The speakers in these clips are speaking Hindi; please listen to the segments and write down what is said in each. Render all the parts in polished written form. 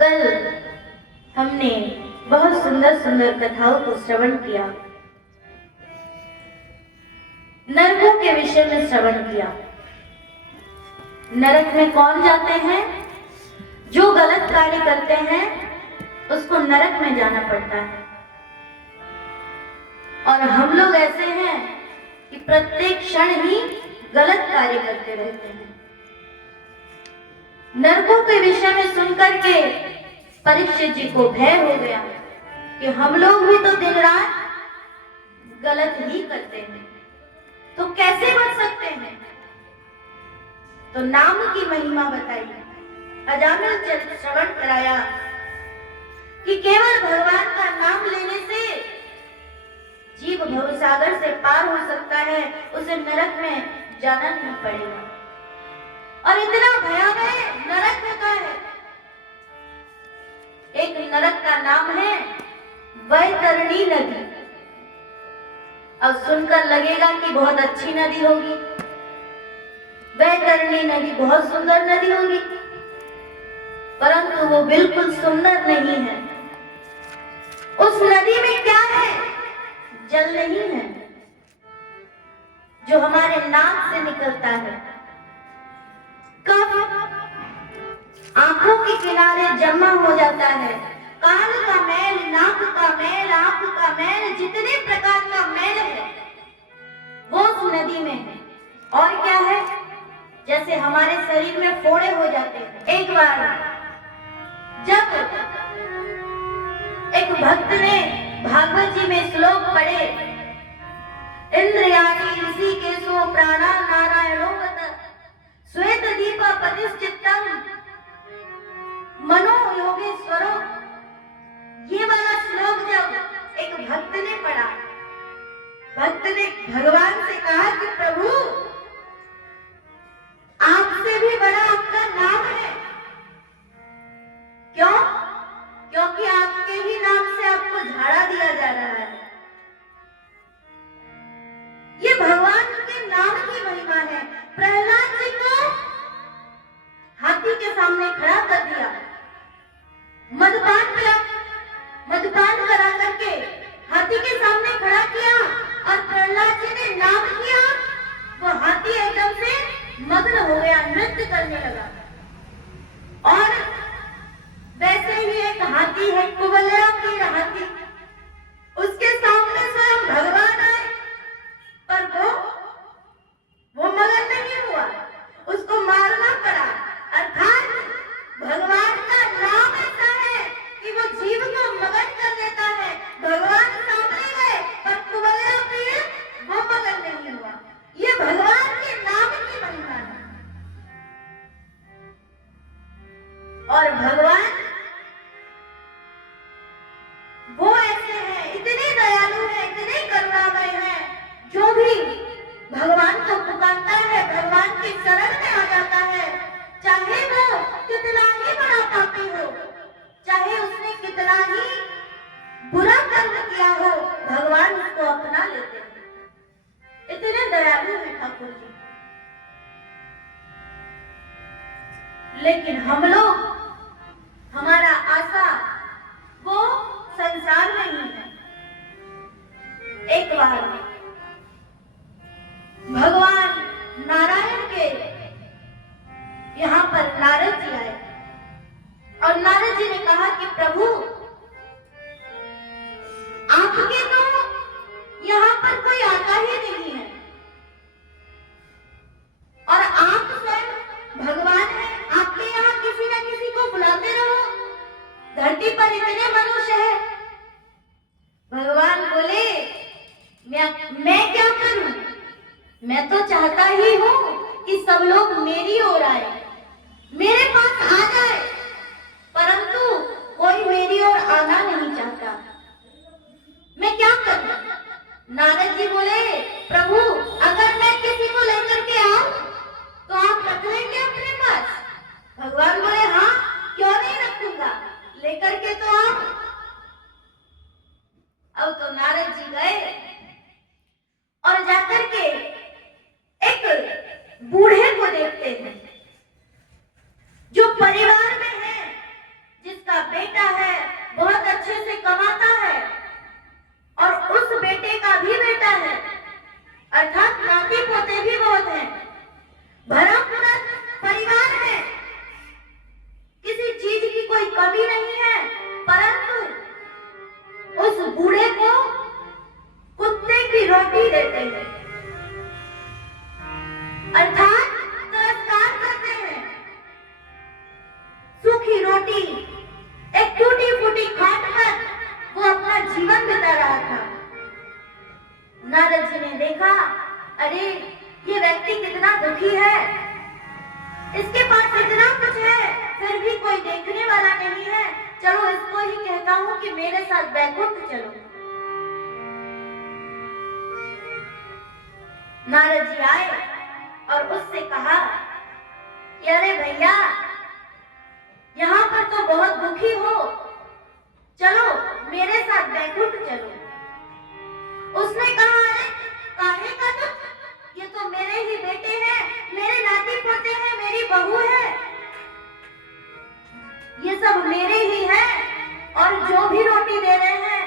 कल हमने बहुत सुंदर सुंदर कथाओं को श्रवण किया, नरकों के विषय में श्रवण किया। नरक में कौन जाते हैं? जो गलत कार्य करते हैं उसको नरक में जाना पड़ता है। और हम लोग ऐसे हैं कि प्रत्येक क्षण ही गलत कार्य करते रहते हैं। नरकों के विषय में सुनकर के परीक्षित जी को भय हो गया कि हम लोग भी तो दिन रात गलत ही करते हैं, तो कैसे बच सकते हैं? तो नाम की महिमा बताई, अजामिल श्रवण कराया कि केवल भगवान का नाम लेने से जीव भवसागर से पार हो सकता है, उसे नरक में जाना नहीं पड़ेगा। और इतना भयावह नरक होता है। एक नरक का नाम है वैतरणी नदी। अब सुनकर लगेगा कि बहुत अच्छी नदी होगी, वैतरणी नदी बहुत सुंदर नदी होगी, परंतु वो बिल्कुल सुंदर नहीं है। उस नदी में क्या है? जल नहीं है जो हमारे नाक से निकलता है। कब आंखों के किनारे जमा हो जाता है, कान का मैल, नाक का मैल, आंख का मैल, जितने प्रकार का मैल है वो उस नदी में है। और क्या है? जैसे हमारे शरीर में फोड़े हो जाते हैं। एक बार जब एक भक्त ने भागवत जी में श्लोक पढ़े, इंद्रियाणि ऋषिकेशो प्राणा नारायणोवत श्वेत दीप प्रतिष्ठितम मनो योगेश्वरो, ये वाला श्लोक जब एक भक्त ने पढ़ा, भक्त ने भगवान से कहा कि प्रभु, आपसे भी बड़ा आपका नाम है। क्यों? क्योंकि आपके ही नाम से आपको झाड़ा दिया जा रहा है। ये भगवान के नाम की महिमा है। प्रहलाद जी को हाथी के सामने खड़ा कर दिया, मदपान करा करके हाथी के सामने खड़ा किया, और प्रहलाद जी ने नाम किया, वो हाथी एकदम से मग्न हो गया, नृत्य करने लगा। और वैसे ही एक हाथी है, कुबलया की हाथी, उसके सामने स्वयं भगवान आए, पर वो मगन नहीं हुआ, उसको मारना पड़ा। अर्थात भगवान का नाम ऐसा है कि वो जीव को मगन कर देता है। भगवान सामने गए पर कुबलया प्रिय वो मगन नहीं हुआ। ये भगवान के नाम की महिमा है। और भगवान वो ऐसे हैं, इतने दयालु हैं, इतने करुणामय हैं, जो भी भगवान को पुकारता है, भगवान की शरण में आ जाता है, चाहे वो कितना ही बड़ा पापी हो, चाहे उसने कितना ही बुरा कर्म किया हो, भगवान उसको अपना लेते हैं। इतने दयालु हैं ठाकुर जी। लेकिन हम लोग, हमारा आशा वो संसार में ही है। एक बार भगवान नारायण के यहाँ पर नारद जी आए, और नारद जी ने कहा कि प्रभु, आपके तो यहाँ पर कोई आता ही नहीं है, और आप स्वयं भगवान हैं, आपके यहाँ किसी न किसी को बुलाते रहो, धरती पर इतने मनुष्य हैं। भगवान बोले, मैं क्या करूं? मैं तो चाहता ही हूं कि सब लोग मेरी ओर आए, मेरे पास आ जाए, परंतु कोई मेरी ओर आना नहीं चाहता। मैं क्या करूं? नारद जी बोले, प्रभु, अगर मैं किसी को लेकर के आऊं तो आप रख लेंगे अपने पास? भगवान बोले, हाँ, क्यों नहीं रखूंगा, लेकर के तो आओ। अब तो नारद जी गए और जाकर के एक बूढ़े को देखते हैं, छोटी एक टूटी फूटी खाट पर वो अपना जीवन बिता रहा था। नारद जी ने देखा, अरे ये व्यक्ति कितना दुखी है, इसके पास इतना कुछ है फिर भी कोई देखने वाला नहीं है। चलो इसको ही कहता हूँ कि मेरे साथ बैकुंठ चलो। नारद जी आए और उससे कहा कि अरे भैया, यहाँ पर तो बहुत दुखी हो, चलो मेरे साथ बैकुंठ चलो। उसने कहा, अरे काहे का दुख, ये तो मेरे ही बेटे हैं, मेरे नाती पोते हैं, मेरी बहू है, ये सब मेरे ही हैं और जो भी रोटी दे रहे हैं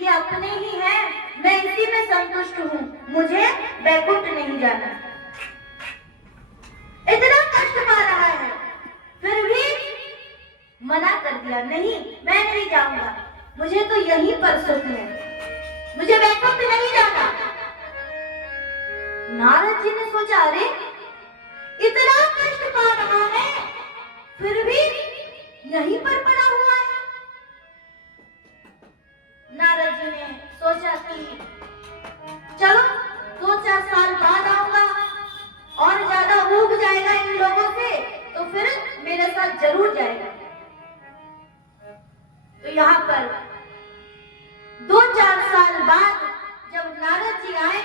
ये अपने ही हैं, मैं इसी में संतुष्ट हूँ, मुझे बैकुंठ नहीं जाना। इतना कष्ट पा रहा है फिर भी मना कर दिया, नहीं मैं नहीं जाऊंगा, मुझे तो यहीं पर सुख है, मुझे बैकुंठ नहीं जाना। नारद जी ने सोचा, अरे इतना कष्ट पा रहा है फिर भी यहीं पर पड़ा हुआ है। नारद जी ने सोचा कि चलो 2-4 साल बाद आऊंगा और ज्यादा ऊब जाएगा इन लोगों से तो फिर मेरे साथ जरूर जाएगा। तो यहाँ पर 2-4 साल बाद जब नारद जी आए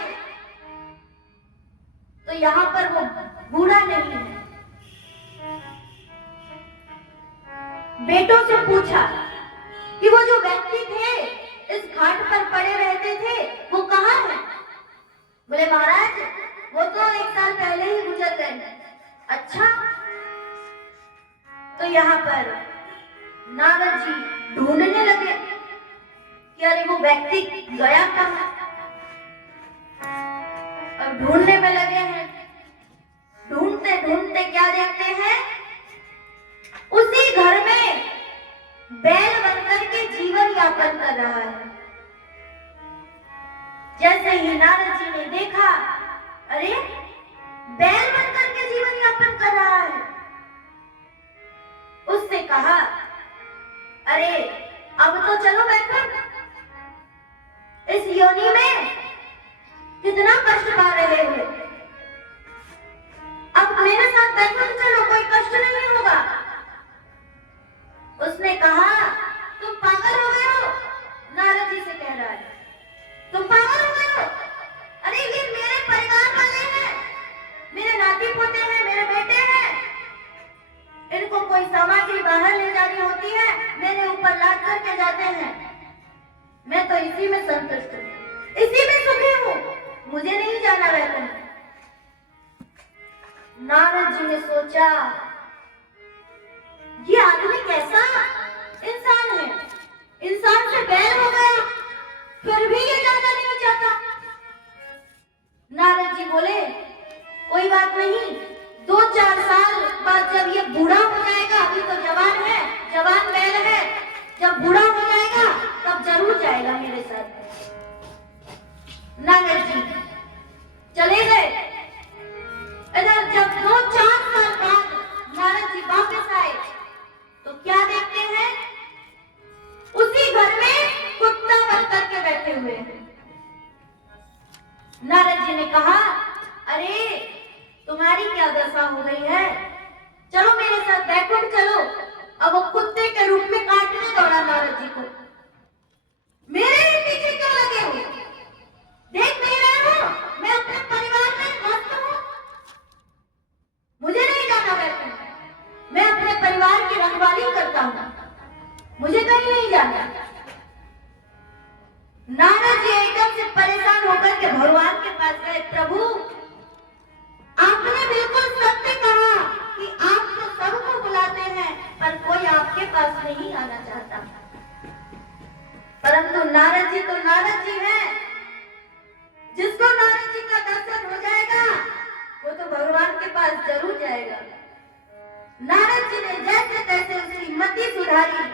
तो यहाँ पर वो बूढ़ा नहीं है। बेटों से पूछा कि वो जो व्यक्ति थे इस घाट पर पड़े रहते थे वो कहाँ है? बोले महाराज वो तो 1 साल पहले ही गुजर गए। अच्छा, तो यहाँ पर नारद जी ढूंढने लगे कि अरे वो व्यक्ति गया कहाँ। अब ढूंढने में लगे हैं, ढूंढते ढूंढते क्या देखते हैं, उसी घर में बैल बनकर के जीवन यापन कर रहा है। जैसे ही नारद जी ने देखा, अरे बैल बनकर के जीवन यापन कर रहा है, उससे कहा, अरे अब तो चलो बैकुंठ, इस योनि में कितना कष्ट पा रहे हो, अब मेरे साथ बैकुंठ चलो, कोई कष्ट नहीं होगा। उसने कहा, तुम पागल हो गए हो? नारद जी से कह रहा है, तुम पागल हो गए हो? अरे ये मेरे परिवार वाले हैं, मेरे नाती पोते हैं, मेरे बेटे हैं, इनको कोई सामग्री बाहर ले जानी होती है मेरे ऊपर लाद करके जाते हैं, मैं तो इसी में संतुष्ट हूँ, इसी में सुखी हूँ, मुझे नहीं जाना बैकुंठ। नारद जी ने सोचा, ये आदमी कैसा इंसान है, इंसान से बैर हो गया फिर भी ये जाना नहीं चाहता। नारद जी बोले, कोई बात नहीं, 2-4 साल बाद जब ये बूढ़ा हो जाएगा, अभी तो जवान है, जवान बैल है, जब बूढ़ा हो जाएगा तब जरूर जाएगा मेरे साथ। नारद जी चले गए। इधर जब 2-4 साल बाद नारद जी वापस आए तो क्या देखते हैं, उसी घर में कुत्ता बन करके बैठे हुए हैं। नारद जी ने कहा, अरे तुम्हारी क्या दशा हो गई है, चलो मेरे साथ बैकुंठ चलो। अब वो कुत्ते के रूप में काटने दौड़ा नारद जी को, मेरे ही पीछे क्यों लगे हो, देख नहीं रहे हो मैं अपने परिवार में मस्त हूँ, मुझे नहीं जाना बैकुंठ, मैं अपने परिवार की रखवाली करता हूँ, मुझे कहीं नहीं जाना। नारद जी एकदम से परेशान होकर के भगवान के पास गए, प्रभु आपने बिल्कुल सत्य कहा कि आप तो सबको बुलाते हैं पर कोई आपके पास नहीं आना चाहता, परंतु नारद जी तो नारद जी हैं, जिसको नारद जी का दर्शन हो जाएगा वो तो भगवान के पास जरूर जाएगा। नारद जी ने जैसे तैसे उसकी मति सुधारी,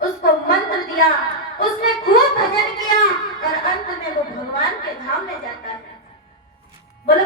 उसको मंत्र दिया, उसने खूब भजन किया और अंत में वो भगवान के धाम में जाता है। बोलो